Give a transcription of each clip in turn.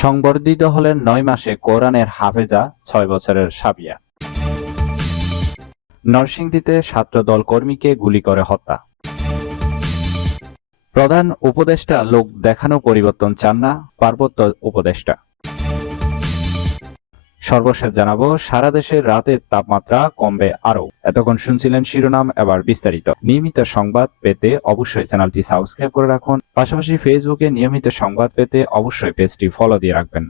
সংবর্ধিত হলেন ৯ মাসে কোরআনের হাফেজা ৬ বছরের সাবিয়া। নরসিংদীতে ছাত্রদল কর্মীকে গুলি করে হত্যা। প্রধান উপদেষ্টা লোক দেখানো পরিবর্তন চান না, পার্বত্য উপদেষ্টা। সর্বশেষ জানাবো, সারা দেশে রাতের তাপমাত্রা কমবে আরও। এতক্ষণ শুনছিলেন শিরোনাম, এবার বিস্তারিত। নিয়মিত সংবাদ পেতে অবশ্যই চ্যানেলটি সাবস্ক্রাইব করে রাখুন। পাশাপাশি ফেসবুকে নিয়মিত সংবাদ পেতে অবশ্যই পেজটি ফলো দিয়ে রাখবেন।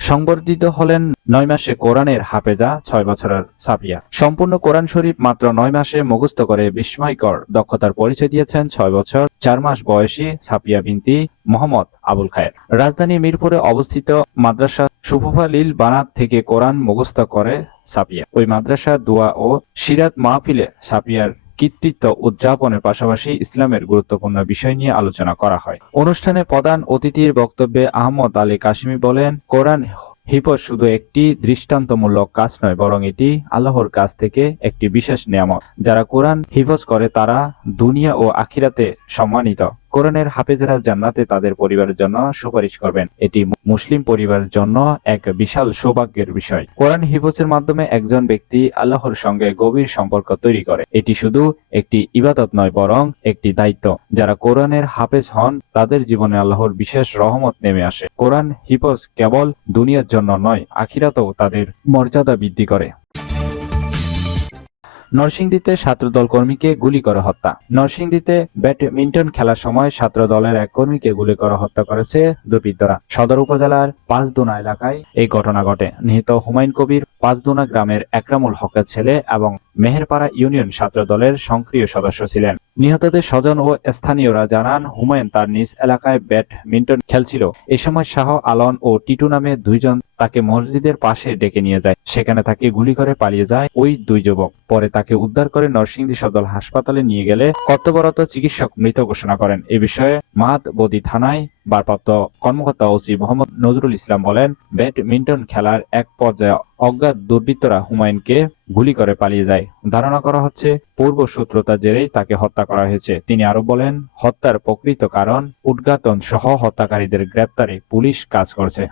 সংবর্ধিত হলেন ৯ মাসে কোরআনের হাফেজা ৬ বছরের সাফিয়া। সম্পূর্ণ কোরআন শরীফ মাত্র ৯ মাসে মুখস্থ করে বিস্ময়কর দক্ষতার পরিচয় দিয়েছেন ৬ বছর ৪ মাস বয়সী সাফিয়া বিনতি মোহাম্মদ আবুল খায়ের। রাজধানী মিরপুরে অবস্থিত মাদ্রাসা সুফুফা লিল বানাত থেকে কোরআন মুখস্থ করে সাফিয়া। ওই মাদ্রাসা দোয়া ও সিরাত মাহফিলে সাফিয়ার কৃতিত্ব উদযাপনের পাশাপাশি ইসলামের গুরুত্বপূর্ণ বিষয় নিয়ে আলোচনা করা হয়। অনুষ্ঠানে প্রধান অতিথির বক্তব্যে আহমদ আলী কাশিমি বলেন, কোরআন হিফজ শুধু একটি দৃষ্টান্তমূলক কাজ নয়, বরং এটি আল্লাহর কাছ থেকে একটি বিশেষ নিয়ামত। যারা কোরআন হিফজ করে তারা দুনিয়া ও আখিরাতে সম্মানিত। কোরআনের হাফেজেরা জান্নাতে তাদের পরিবারের জন্য সুপারিশ করবেন। এটি মুসলিম পরিবারের জন্য এক বিশাল সৌভাগ্যের বিষয়। কোরআন হিফজের মাধ্যমে একজন ব্যক্তি আল্লাহর সঙ্গে গভীর সম্পর্ক তৈরি করে। এটি শুধু একটি ইবাদত নয়, বরং একটি দায়িত্ব। যারা কোরআনের হাফেজ হন তাদের জীবনে আল্লাহর বিশেষ রহমত নেমে আসে। কোরআন হিফজ কেবল দুনিয়ার জন্য নয়, আখিরাতেও তাদের মর্যাদা বৃদ্ধি করে। নরসিংদীতে ছাত্রদল কর্মীকে গুলি করে হত্যা। নরসিংদীতে ব্যাডমিন্টন খেলার সময় ছাত্রদলের এক কর্মীকে গুলি করে হত্যা করেছে দুর্বৃত্তরা। সদর উপজেলার পাঁচদুনা এলাকায় এই ঘটনা ঘটে। নিহত হুমায়ুন কবির পাঁচদুনা গ্রামের একরামুল হকের ছেলে এবং মেহেরপাড়া ইউনিয়ন ছাত্রদলের সক্রিয় সদস্য ছিলেন। নিহতদের স্বজন ও স্থানীয়রা জানান, হুমায়ুন তার নিজ এলাকায় ব্যাডমিন্টন খেলছিল। এ সময় শাহ আলম ও টিটু নামে দুইজন তাকে মসজিদের পাশে ডেকে নিয়ে যায়। সেখানে তাকে গুলি করে পালিয়ে যায় ওই দুই যুবক। পরে তাকে উদ্ধার করে নরসিংদী সদর হাসপাতালে নিয়ে গেলে কর্তব্যরত চিকিৎসক মৃত ঘোষণা করেন। এ বিষয়ে মাদবদী থানায় ভারপ্রাপ্ত কর্মকর্তা ওসি মোহাম্মদ নজরুল ইসলাম বলেন, ব্যাডমিন্টন খেলার এক পর্যায়ে অজ্ঞাত দুর্বৃত্তরা হুমায়ুনকে গুলি করে পালিয়ে যায়। ধারণা করা হচ্ছে পূর্ব শত্রুতার জেরেই তাকে হত্যা করা হয়েছে। তিনি আরো বলেন, হত্যার প্রকৃত কারণ উদ্ঘাটন সহ হত্যাকারীদের গ্রেপ্তারে পুলিশ কাজ করছে।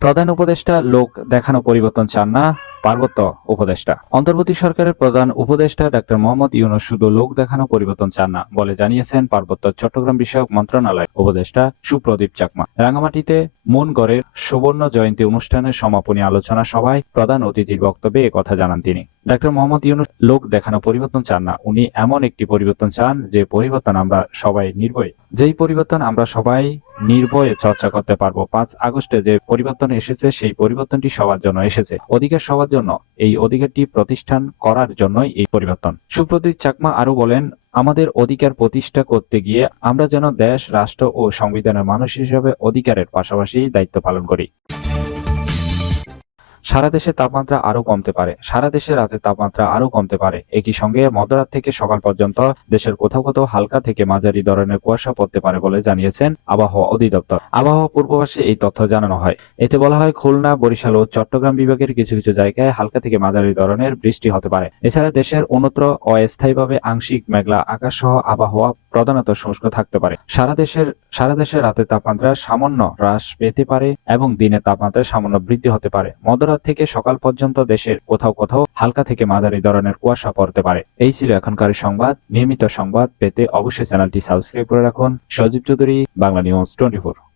প্রধান উপদেষ্টা লোক দেখানো পরিবর্তন চান না, পার্বত্য উপদেষ্টা। অন্তর্বর্তী সরকারের প্রধান উপদেষ্টা ডক্টর মোহাম্মদ ইউনূস শুধু লোক দেখানো পরিবর্তন চান না বলে জানিয়েছেন পার্বত্য চট্টগ্রাম বিষয়ক মন্ত্রণালয়ের উপদেষ্টা সুপ্রদীপ চাকমা। রাঙামাটিতে মুনগড়ের সুবর্ণ জয়ন্তী অনুষ্ঠানের সমাপনী আলোচনা সভায় প্রধান অতিথির বক্তব্যে একথা জানান তিনি। ডক্টর মোহাম্মদ ইউনূস লোক দেখানো পরিবর্তন চান না, উনি এমন একটি পরিবর্তন চান যে পরিবর্তন আমরা সবাই নির্ভয়ে চর্চা করতে পারবো। 5 আগস্টে যে পরিবর্তন এসেছে সেই পরিবর্তনটি সবার জন্য এসেছে, অধিকার সবার জন্য। এই অধিকারটি প্রতিষ্ঠান করার জন্যই এই পরিবর্তন। সুপ্রদীপ চাকমা আরো বলেন, আমাদের অধিকার প্রতিষ্ঠা করতে গিয়ে আমরা যেন দেশ, রাষ্ট্র ও সংবিধানের মানুষ হিসেবে অধিকারের পাশাপাশি দায়িত্ব পালন করি। সারা দেশে তাপমাত্রা আরো কমতে পারে। সারা দেশে রাতের তাপমাত্রা আরো কমতে পারে। একই সঙ্গে মধ্যরাত থেকে সকাল পর্যন্ত দেশের কোথাও কোথাও হালকা থেকে মাঝারি ধরনের কুয়াশা পড়তে পারে বলে জানিয়েছেন আবহাওয়া অধিদপ্তর। আবহাওয়া পূর্বাভাসে এই তথ্য জানানো হয়। এতে বলা হয়, খুলনা, বরিশাল ও চট্টগ্রাম বিভাগের কিছু কিছু জায়গায় হালকা থেকে মাঝারি ধরনের বৃষ্টি হতে পারে। এছাড়া দেশের অন্যত্র অস্থায়ীভাবে আংশিক মেঘলা আকাশ সহ আবহাওয়া প্রধানত শুষ্ক থাকতে পারে। সারা দেশের রাতের তাপমাত্রা সামান্য হ্রাস পেতে পারে এবং দিনের তাপমাত্রা সামান্য বৃদ্ধি হতে পারে। মধ্যরাত থেকে সকাল পর্যন্ত দেশের কোথাও কোথাও হালকা থেকে মাঝারি ধরনের কুয়াশা পড়তে পারে। এই ছিল এখনকার সংবাদ। নিয়মিত সংবাদ পেতে অবশ্যই চ্যানেলটি সাবস্ক্রাইব করে রাখুন। সজীব চৌধুরী, বাংলা নিউজ 24।